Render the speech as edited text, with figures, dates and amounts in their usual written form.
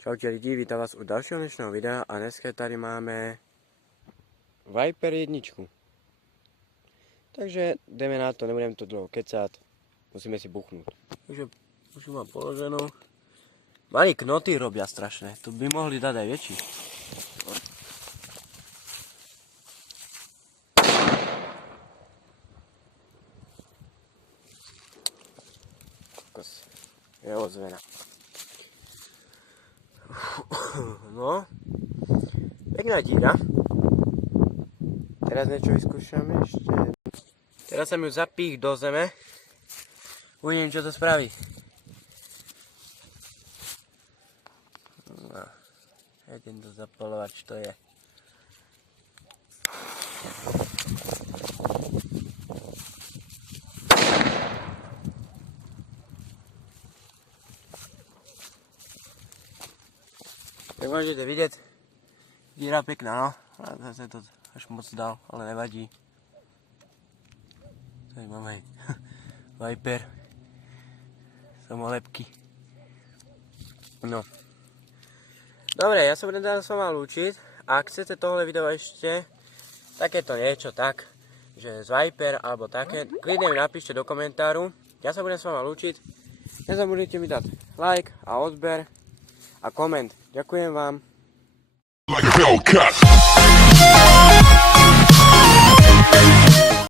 Čaute lidi, vítam vás u ďalšieho dnešného videa a dneska tady máme Viper 1. Takže jdeme na to, nebudem to dlho kecať, musíme si buchnúť. Takže už ju mám položenú. Malí knoty robia strašné, tu by mohli dať aj väčší. Je ozvená. No, pekná díra. Teraz niečo vyskúšame ešte. Teraz som ju zapích do zeme. Uvidím, čo to spraví. No, idem to zapalovať, čo to je. Jak môžete vidieť, díra pekná, no. A zase to až moc dal, ale nevadí. Tady máme Viper. Samolepky. No. Dobre, ja sa budem teraz s vama lúčiť. Ak chcete tohle video ešte, takéto niečo tak, že z Viper alebo také, kľudne mi napíšte do komentáru. Ja sa budem s vama lúčiť. Nezabudnite mi dať like a odber a koment. Ďakujem vám. Like a Hellcat.